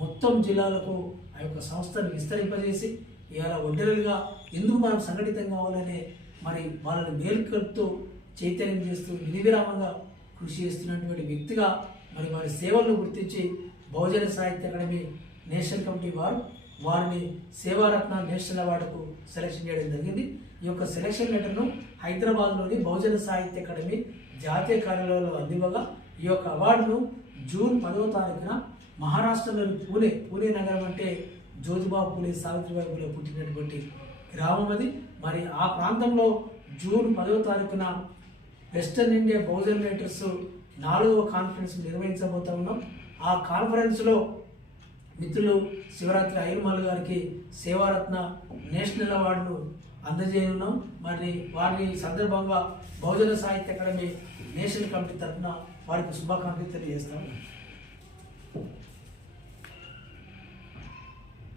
మొత్తం జిల్లాలకు ఆ యొక్క సంస్థను విస్తరింపజేసి ఇవాళ ఒంటరిగా ఎందుకు మనం సంఘటితం కావాలనే మరి వాళ్ళని మేల్కొల్పుతూ చైతన్యం చేస్తూ నిధివిరామంగా కృషి చేస్తున్నటువంటి వ్యక్తిగా మరి వారి సేవలను గుర్తించి బహుజన సాహిత్య అకాడమీ నేషనల్ కమిటీ వారు వారిని సేవారత్న నేషనల్ అవార్డుకు సెలెక్షన్ చేయడం జరిగింది. ఈ యొక్క సెలక్షన్ లెటర్ను హైదరాబాద్లోని బహుజన సాహిత్య అకాడమీ జాతీయ కార్యాలయంలో అందివ్వగా ఈ యొక్క అవార్డును జూన్ పదవ తారీఖున మహారాష్ట్రలోని పూణే పూణే నగరం అంటే జ్యోతిబా పూలే సావిత్రిబాయి పూలే పుట్టినటువంటి గ్రామం అది. మరి ఆ ప్రాంతంలో జూన్ పదవ తారీఖున వెస్టర్న్ ఇండియా బౌజర్ లీడర్స్ నాలుగవ కాన్ఫరెన్స్ నిర్వహించబోతా ఉన్నాం. ఆ కాన్ఫరెన్స్లో మిత్రులు శివరాత్రి ఐర్మల్ గారికి సేవారత్న నేషనల్ అవార్డును అందజేయనున్నాం. మరి వారిని సందర్భంగా బహుజన సాహిత్య అకాడమీ నేషనల్ కమిటీ తరఫున వారికి శుభాకాంక్షలు తెలియజేస్తాం.